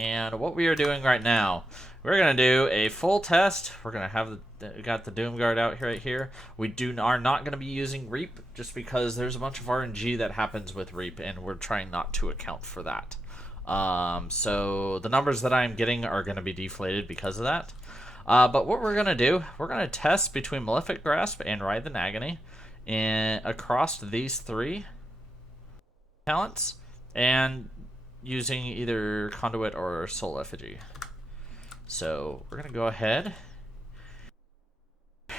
and what we are doing right now, we're gonna do a full test. We're gonna have we got the Doom Guard out here right here. We are not gonna be using Reap just because there's a bunch of RNG that happens with Reap, and we're trying not to account for that. So the numbers that I'm getting are gonna be deflated because of that. But what we're gonna do, we're gonna test between Malefic Grasp and Writhen Agony, and across these three talents, and using either conduit or soul effigy. So we're gonna go ahead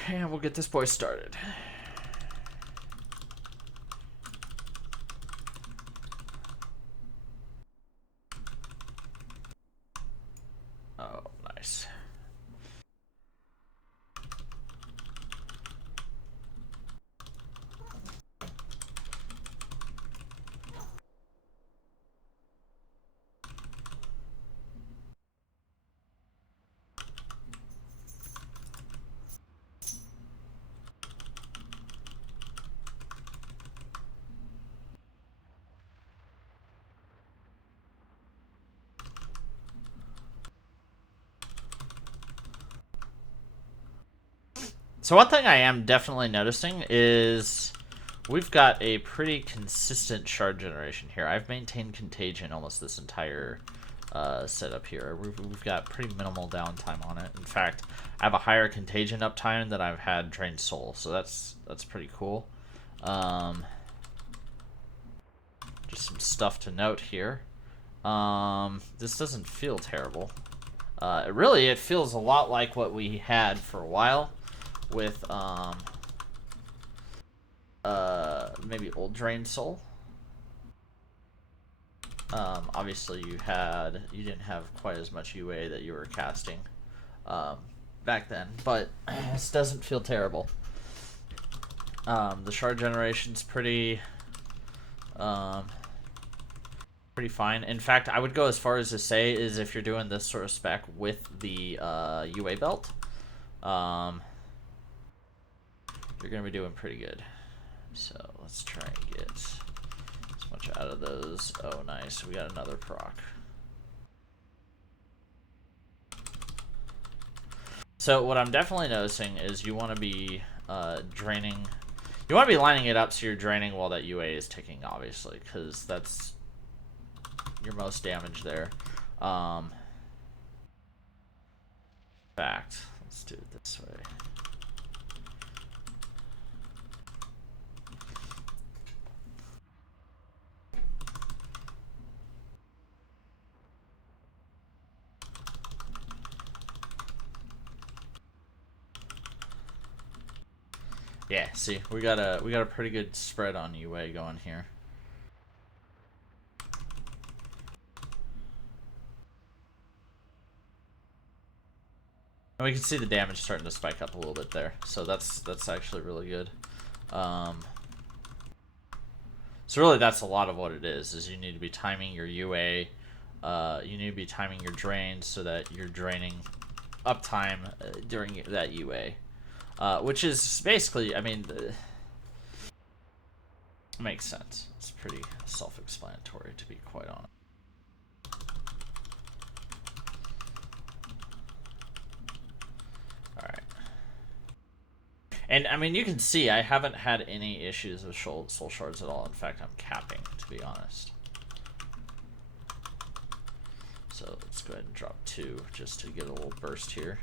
and we'll get this boy started. Oh, nice. So one thing I am definitely noticing is we've got a pretty consistent shard generation here. I've maintained contagion almost this entire setup here. We've got pretty minimal downtime on it. In fact, I have a higher contagion uptime than I've had drained soul, so that's pretty cool. Just some stuff to note here. This doesn't feel terrible. It feels a lot like what we had for a while with maybe old drained soul. Obviously you didn't have quite as much UA that you were casting back then, but this doesn't feel terrible. The shard generation's pretty fine. In fact, I would go as far as to say is if you're doing this sort of spec with the UA belt, you're going to be doing pretty good. So let's try and get as much out of those. Oh, nice. We got another proc. So what I'm definitely noticing is you want to be draining. You want to be lining it up so you're draining while that UA is ticking, obviously, because that's your most damage there. Fact. Let's do it this way. Yeah, see, we got a pretty good spread on UA going here. And we can see the damage starting to spike up a little bit there, so that's actually really good. So really, that's a lot of what it is you need to be timing your UA. You need to be timing your drains so that you're draining uptime during that UA. Which is basically, I mean, makes sense. It's pretty self-explanatory, to be quite honest. Alright. And, I mean, you can see I haven't had any issues with soul shards at all. In fact, I'm capping, to be honest. So let's go ahead and drop 2 just to get a little burst here.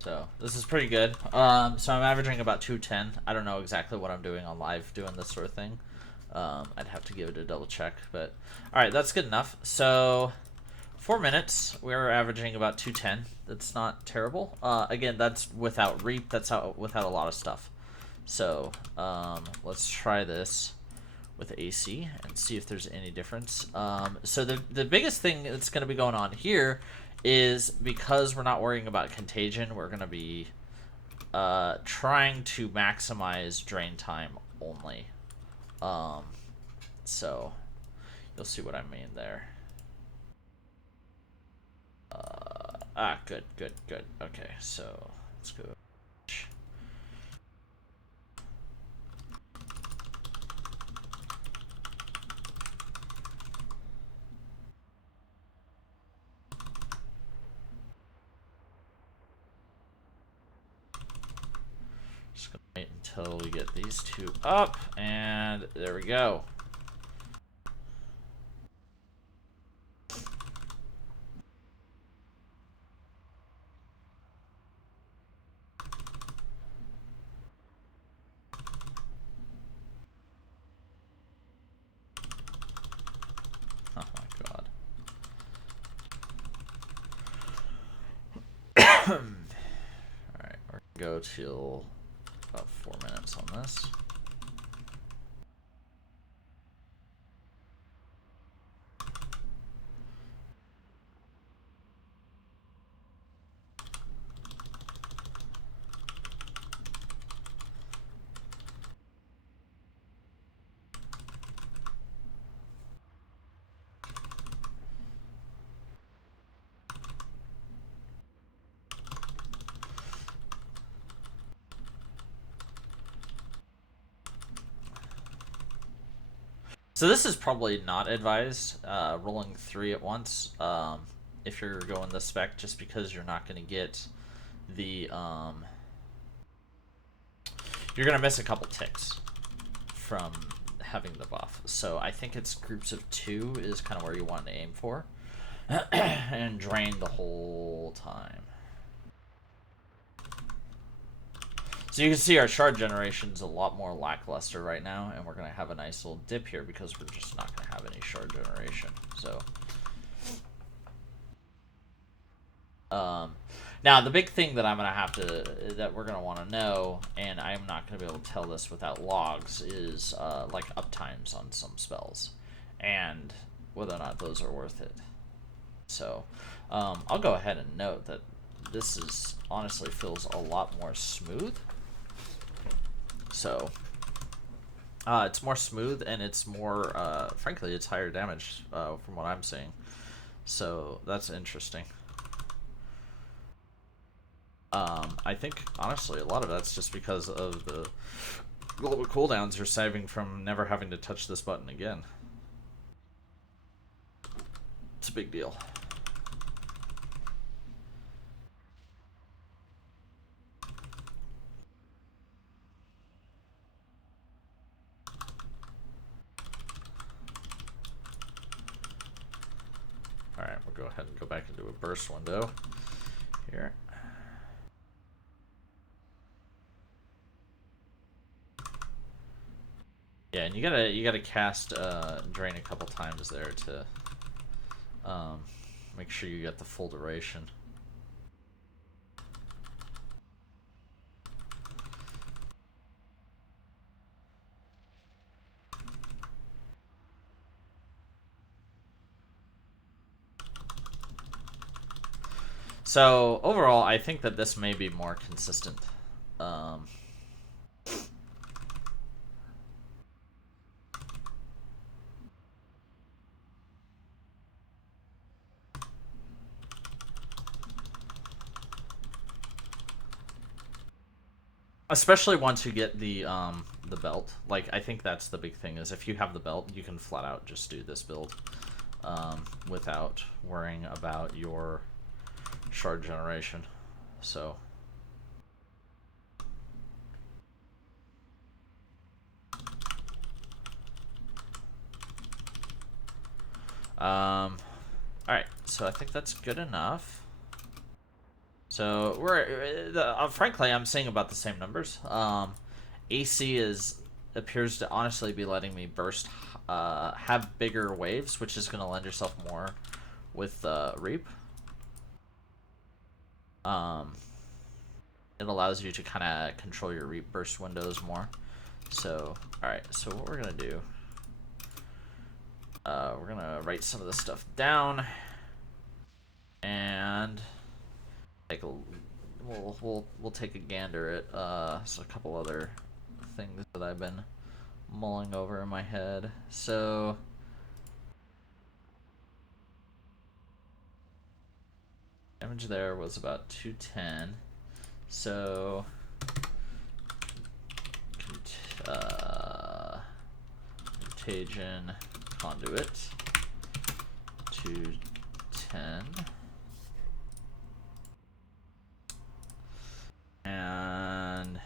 So this is pretty good. So I'm averaging about 210. I don't know exactly what I'm doing on live doing this sort of thing. I'd have to give it a double check, but all right, that's good enough. So 4 minutes, we're averaging about 210. That's not terrible. Again, that's without reap. That's without a lot of stuff. So let's try this with AC and see if there's any difference. So the biggest thing that's going to be going on here is, because we're not worrying about contagion, we're going to be trying to maximize drain time only. So you'll see what I mean there. Good. Okay, so let's go. Just gonna wait until we get these two up, and there we go. Oh my god. Alright, we're gonna go till about 4 minutes on this. So this is probably not advised, rolling 3 at once, if you're going the spec, just because you're not going to get the, you're going to miss a couple ticks from having the buff. So I think it's groups of 2 is kind of where you want to aim for, and drain the whole time. So you can see our shard generation's a lot more lackluster right now, and we're going to have a nice little dip here because we're just not going to have any shard generation. So, now the big thing that I'm going to have to, that we're going to want to know, and I'm not going to be able to tell this without logs, is like uptimes on some spells, and whether or not those are worth it. So, I'll go ahead and note that this is honestly feels a lot more smooth. So, it's more smooth, and it's more, frankly, it's higher damage, from what I'm seeing. So, that's interesting. I think, honestly, a lot of that's just because of the global cooldowns you're saving from never having to touch this button again. It's a big deal. Alright, we'll go ahead and go back into a burst window here. Yeah, and you gotta cast drain a couple times there to make sure you get the full duration. So overall, I think that this may be more consistent. Especially once you get the belt. Like, I think that's the big thing, is if you have the belt, you can flat out just do this build without worrying about your shard generation. So alright, so I think that's good enough. So we're frankly, I'm seeing about the same numbers. AC appears to honestly be letting me burst, have bigger waves, which is going to lend yourself more with Reap. It it allows you to kind of control your reap burst windows more. So, alright, so what we're going to do, we're going to write some of this stuff down, and take a, we'll take a gander at so a couple other things that I've been mulling over in my head. So, damage there was about 210. So, contagion conduit 210, and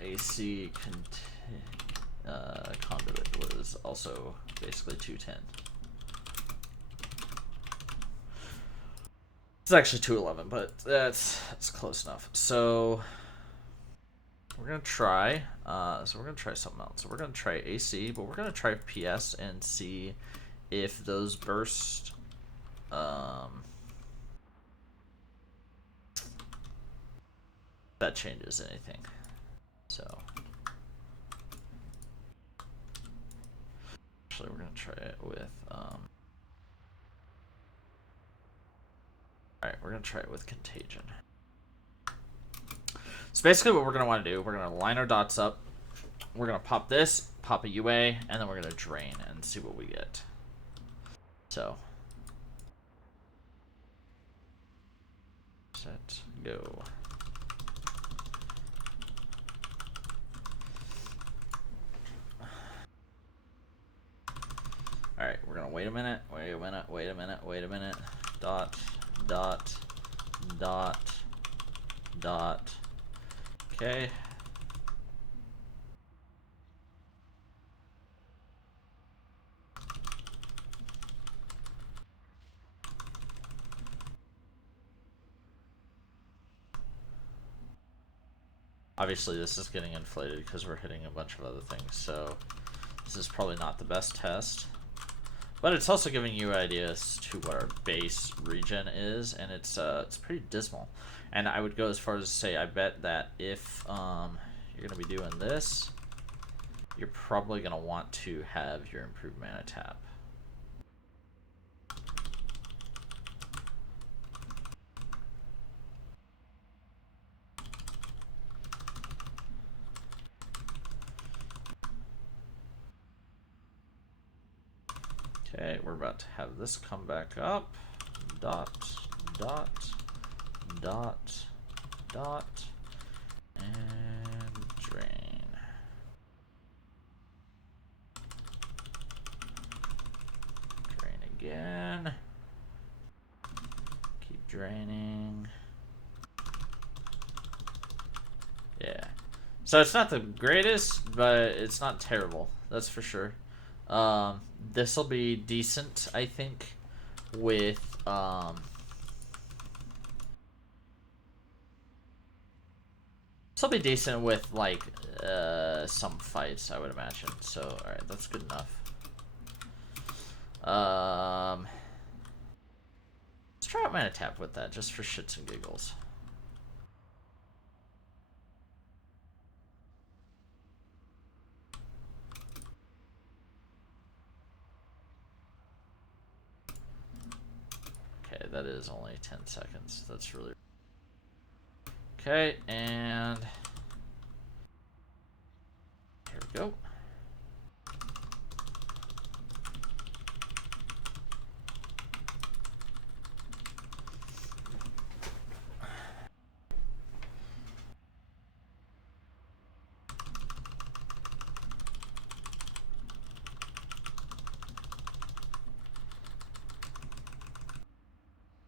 AC conduit was also basically 210. It's actually 211, but that's close enough. So we're gonna try. So we're gonna try something else. So we're gonna try AC, but we're gonna try PS and see if those burst. That changes anything. So actually, we're gonna try it with. Alright, we're going to try it with contagion. So basically what we're going to want to do, we're going to line our dots up. We're going to pop this, pop a UA, and then we're going to drain and see what we get. So. Set, go. Alright, we're going to wait a minute, wait a minute, wait a minute, wait a minute. Dot. Dot, dot, dot. Okay. Obviously, this is getting inflated because we're hitting a bunch of other things, so this is probably not the best test. But it's also giving you ideas to what our base regen is, and it's pretty dismal. And I would go as far as to say, I bet that if you're going to be doing this, you're probably going to want to have your improved mana tap. Okay, we're about to have this come back up. Dot, dot, dot, dot, and drain. Drain again. Keep draining. Yeah. So it's not the greatest, but it's not terrible. That's for sure. This will be decent, I think, with this will be decent with like some fights, I would imagine. So all right, that's good enough. Let's try out mana tap with that just for shits and giggles. Okay, that is only 10 seconds. That's really... Okay, and... Here we go.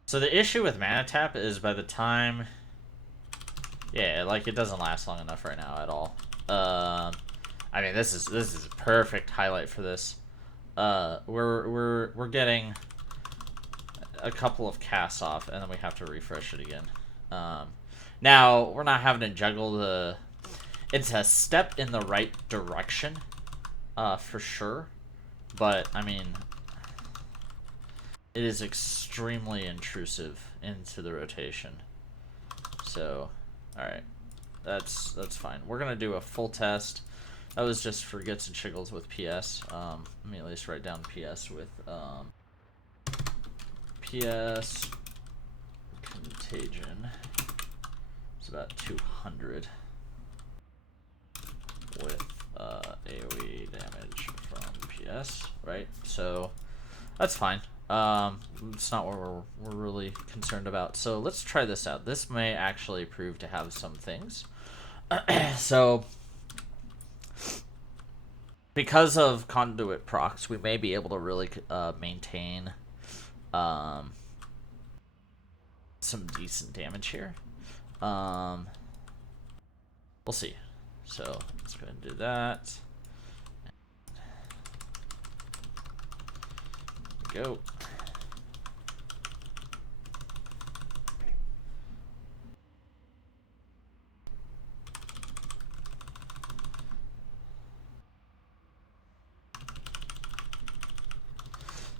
So the issue with mana tap is by the time, yeah, like it doesn't last long enough right now at all. I mean this is a perfect highlight for this. We're getting a couple of casts off and then we have to refresh it again. Now we're not having to juggle the. It's a step in the right direction, for sure, but I mean. It is extremely intrusive into the rotation. So, alright. That's fine. We're gonna do a full test. That was just for gets and shiggles with PS. Let me at least write down PS with PS contagion. It's about 200 with AoE damage from PS, right? So that's fine. It's not what we're really concerned about. So let's try this out. This may actually prove to have some things. So because of conduit procs, we may be able to really maintain some decent damage here. We'll see. So let's go ahead and do that. Go.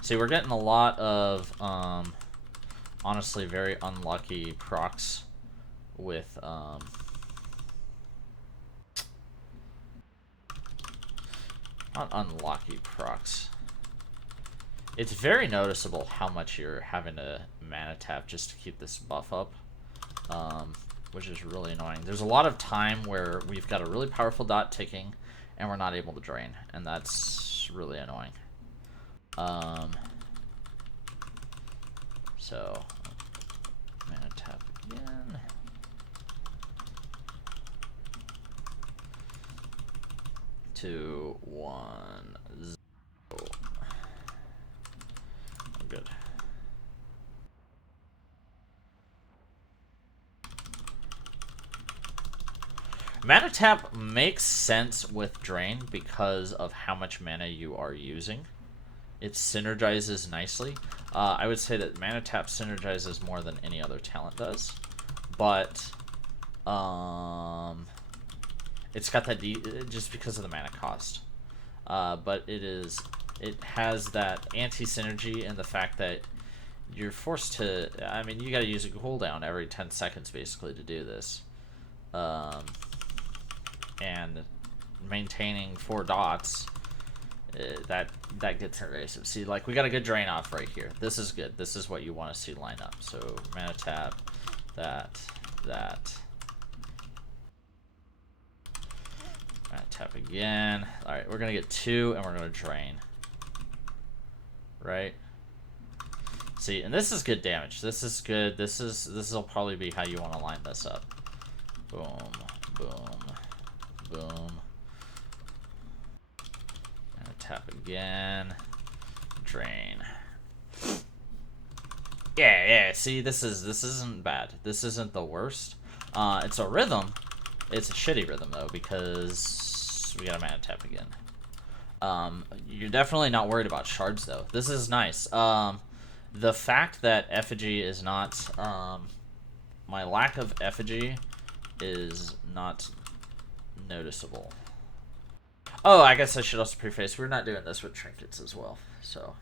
See, we're getting a lot of honestly very unlucky procs with not unlucky procs. It's very noticeable how much you're having to mana tap just to keep this buff up, which is really annoying. There's a lot of time where we've got a really powerful dot ticking and we're not able to drain, and that's really annoying. So mana tap again. Two, 1, 0. Good. Mana tap makes sense with drain because of how much mana you are using. It synergizes nicely. I would say that mana tap synergizes more than any other talent does, but it's got that just because of the mana cost. But it has that anti-synergy and the fact that you're forced to, I mean, you gotta use a cooldown every 10 seconds basically to do this. And maintaining 4 dots, that gets invasive. See, like, we got a good drain off right here. This is good. This is what you want to see line up. So mana tap, that. Mana tap again. Alright, we're gonna get 2 and we're gonna drain. Right? See, and this is good damage. This is good. This will probably be how you want to line this up. Boom, boom, boom. And tap again. Drain. Yeah. See, this isn't bad. This isn't the worst. It's a rhythm. It's a shitty rhythm though because we got a mana tap again. You're definitely not worried about shards though. This is nice. The fact that effigy is not, my lack of effigy is not noticeable. Oh, I guess I should also preface, we're not doing this with trinkets as well, so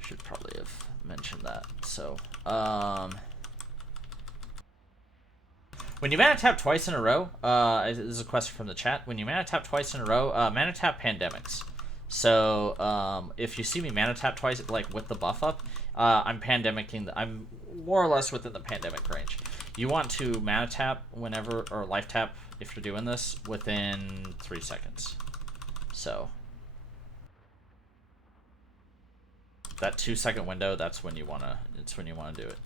should probably have mentioned that. So, when you mana tap twice in a row, this is a question from the chat. When you mana tap twice in a row, mana tap pandemics. So, if you see me mana tap twice, like with the buff up, I'm pandemicking. I'm more or less within the pandemic range. You want to mana tap whenever, or life tap if you're doing this, within 3 seconds. So, that 2-second window, that's when you wanna. It's when you wanna do it.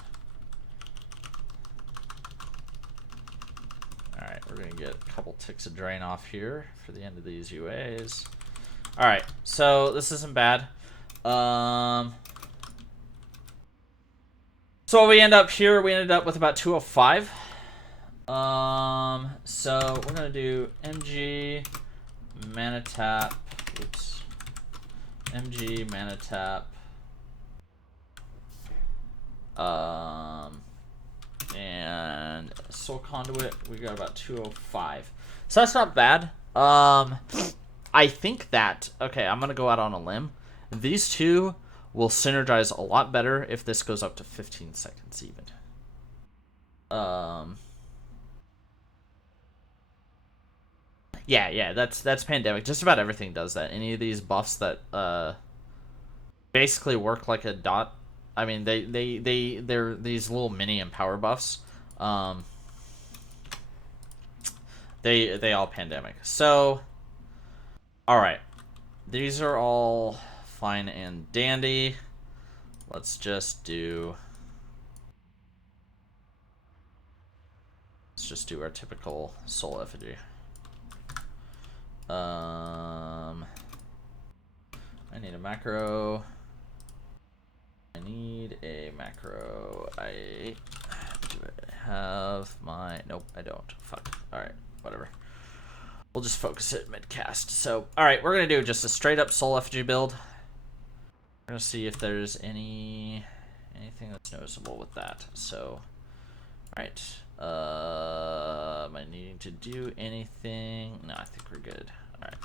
All right, we're gonna get a couple ticks of drain off here for the end of these UAs. All right, so this isn't bad. So what we end up here, we ended up with about 205. So we're gonna do MG mana tap. Oops. MG mana tap. And soul conduit, we got about 205. So that's not bad. I think that, okay, I'm gonna go out on a limb. These two will synergize a lot better if this goes up to 15 seconds even. Um, yeah, that's pandemic. Just about everything does that. Any of these buffs that basically work like a dot. I mean, they're these little mini empower buffs. Um, they all pandemic. So, all right, these are all fine and dandy. Let's just do our typical soul effigy. I need a macro. I need a macro. Do I have my... Nope, I don't. Fuck. Alright, whatever. We'll just focus it mid-cast. So, alright, we're going to do just a straight-up soul effigy build. We're going to see if there's anything that's noticeable with that. So, alright. Am I needing to do anything? No, I think we're good. Alright.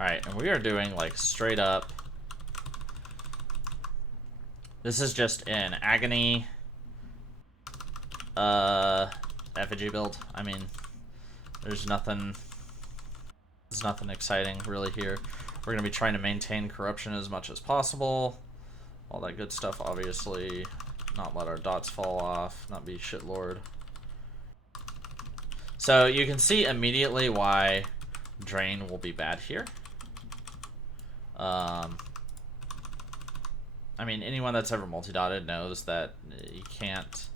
Alright, and we are doing like straight up. This is just an agony effigy build. I mean, there's nothing exciting really here. We're gonna be trying to maintain corruption as much as possible. All that good stuff, obviously. Not let our dots fall off, not be shitlord. So you can see immediately why drain will be bad here. I mean, anyone that's ever multi-dotted knows that you can't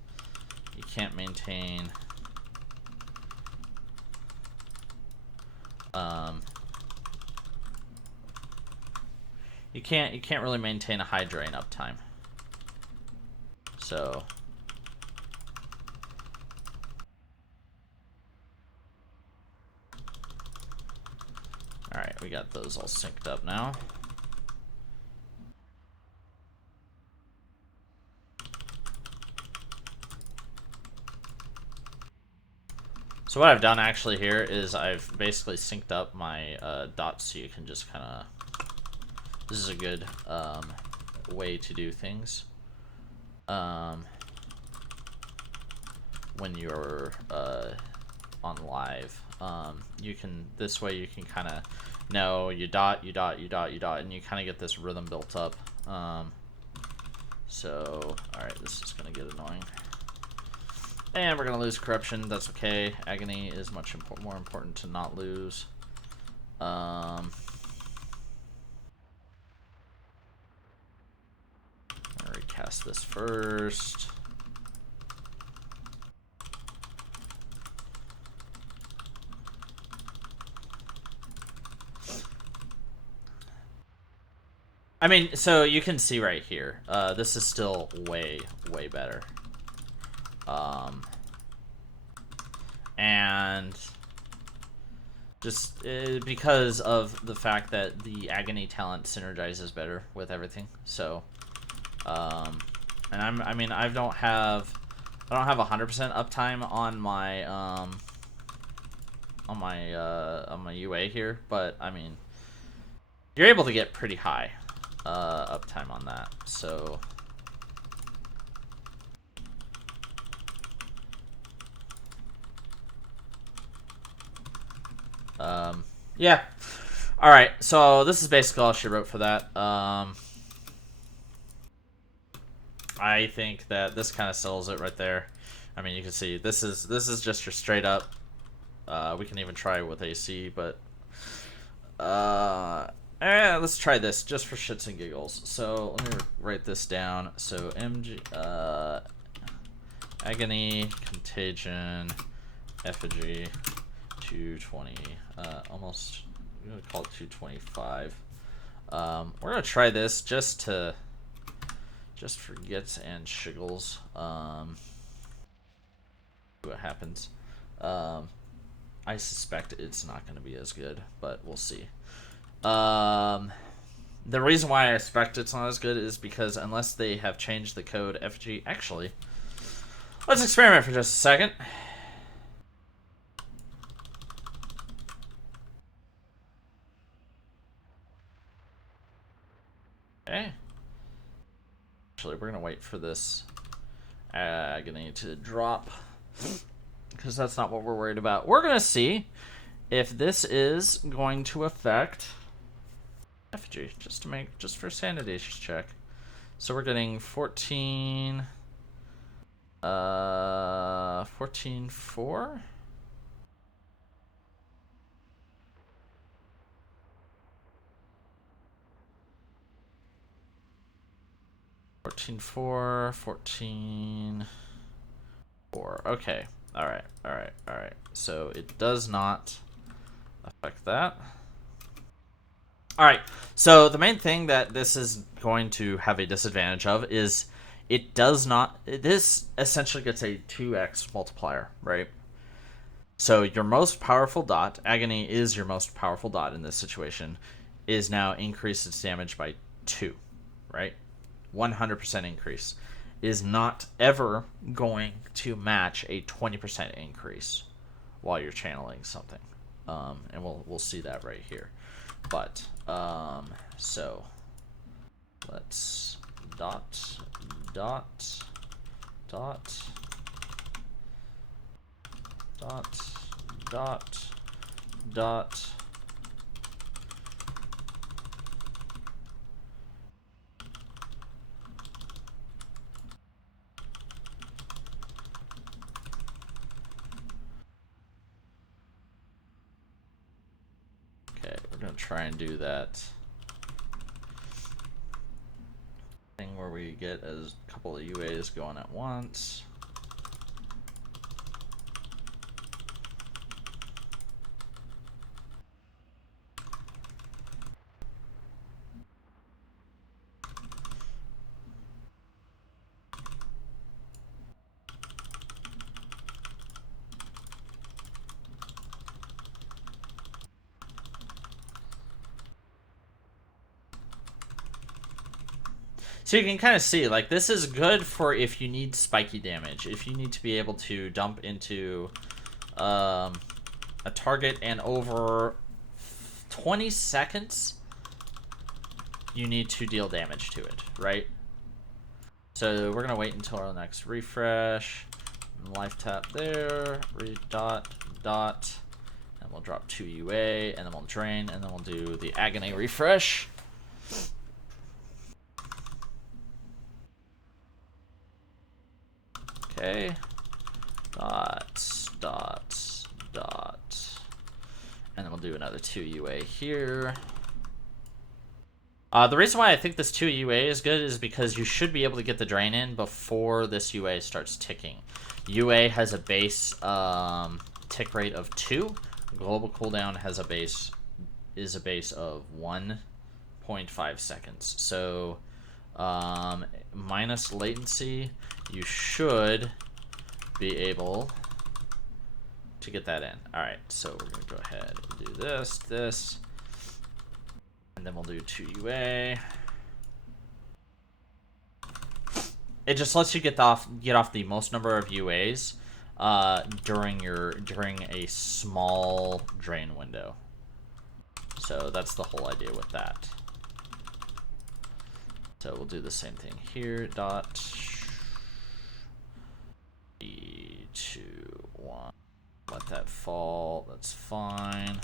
maintain you can't really maintain a high drain uptime. So alright, we got those all synced up now. So what I've done actually here is I've basically synced up my dots so you can just kind of... This is a good way to do things when you're on live. You can, this way you can kind of know you dot, and you kind of get this rhythm built up. So, alright, this is going to get annoying. And we're going to lose corruption. That's okay. Agony is much more important to not lose. Recast this first. I mean, so you can see right here, this is still way better. And just because of the fact that the agony talent synergizes better with everything. So, and I mean, I don't have 100% uptime on my UA here, but I mean, you're able to get pretty high uptime on that. So yeah. All right, so this is basically all she wrote for that. I think that this kind of settles it right there. I mean, you can see this is just your straight up. We can even try with AC, but let's try this just for shits and giggles. So let me write this down. So MG agony, contagion, effigy, 220. Almost. I'm gonna call it 225. We're gonna try this just for gets and shiggles. See what happens. I suspect it's not going to be as good, but we'll see. The reason why I expect it's not as good is because unless they have changed the code FG... Actually, let's experiment for just a second. Actually, we're gonna wait for this agony to drop, because that's not what we're worried about. We're gonna see if this is going to affect effigy, just for sanity's check. So we're getting 14, 14-4. 14-4, 14-4. Okay. Alright. So it does not affect that. Alright. So the main thing that this is going to have a disadvantage of is it does not... This essentially gets a 2x multiplier, right? So your most powerful dot, agony is your most powerful dot in this situation, is now increased its damage by 2, right? 100% increase is not ever going to match a 20% increase while you're channeling something, and we'll see that right here. But so let's dot dot dot dot dot dot. We're gonna try and do that thing where we get a couple of UAs going at once. So you can kind of see, like, this is good for if you need spiky damage. If you need to be able to dump into a target and over 20 seconds, you need to deal damage to it, right? So we're going to wait until our next refresh. Life tap there, dot, dot, and we'll drop 2 UA, and then we'll drain, and then we'll do the agony refresh. Okay, dot, dot, dot, and then we'll do another 2 UA here. The reason why I think this 2 UA is good is because you should be able to get the drain in before this UA starts ticking. UA has a base tick rate of 2. Global cooldown has a base of 1.5 seconds. So minus latency, you should be able to get that in. Alright, so we're going to go ahead and do this, and then we'll do 2 UA. It just lets you get off the most number of UAs during a small drain window. So that's the whole idea with that. So we'll do the same thing here. Dot 3, 2, 1. Let that fall. That's fine.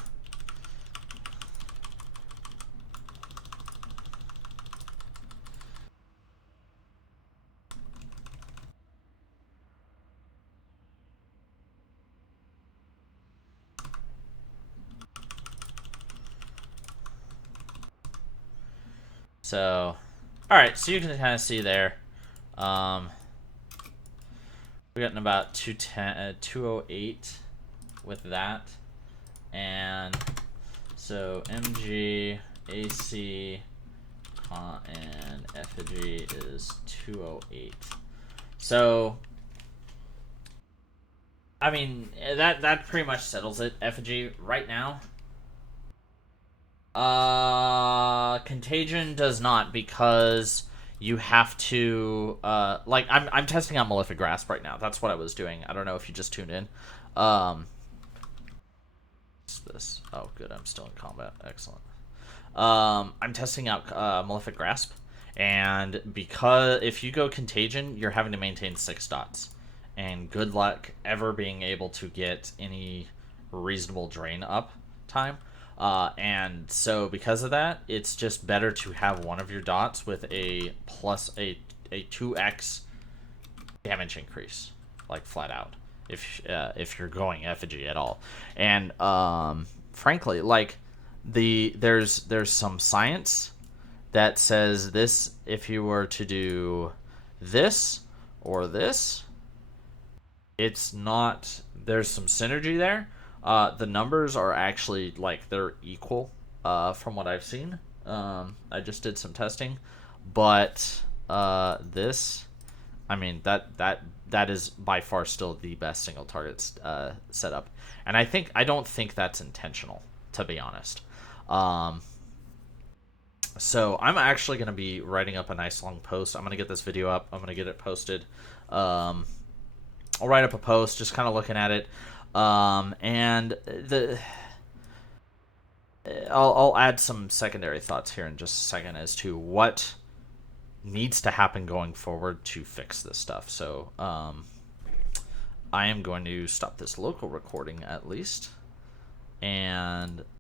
So, alright, so you can kind of see there. We're getting about 208 with that. And so MG, AC, and effigy is 208. So, I mean, that pretty much settles it. Effigy right now. Contagion does not, because you have to like I'm testing out Malefic Grasp right now. That's what I was doing. I don't know if you just tuned in. What's this? Oh, good. I'm still in combat. Excellent. I'm testing out Malefic Grasp, And because if you go contagion, you're having to maintain 6 dots. And good luck ever being able to get any reasonable drain up time. And so because of that, it's just better to have one of your dots with a plus a 2x damage increase, like flat out, if you're going effigy at all. And frankly, like there's some science that says this, if you were to do this or this, it's not, there's some synergy there. The numbers are actually like they're equal, from what I've seen. I just did some testing, but this, I mean that is by far still the best single target setup, and I don't think that's intentional, to be honest. Um, so I'm actually going to be writing up a nice long post. I'm going to get this video up. I'm going to get it posted. Um, I'll write up a post just kind of looking at it. And I'll add some secondary thoughts here in just a second as to what needs to happen going forward to fix this stuff. So I am going to stop this local recording at least, and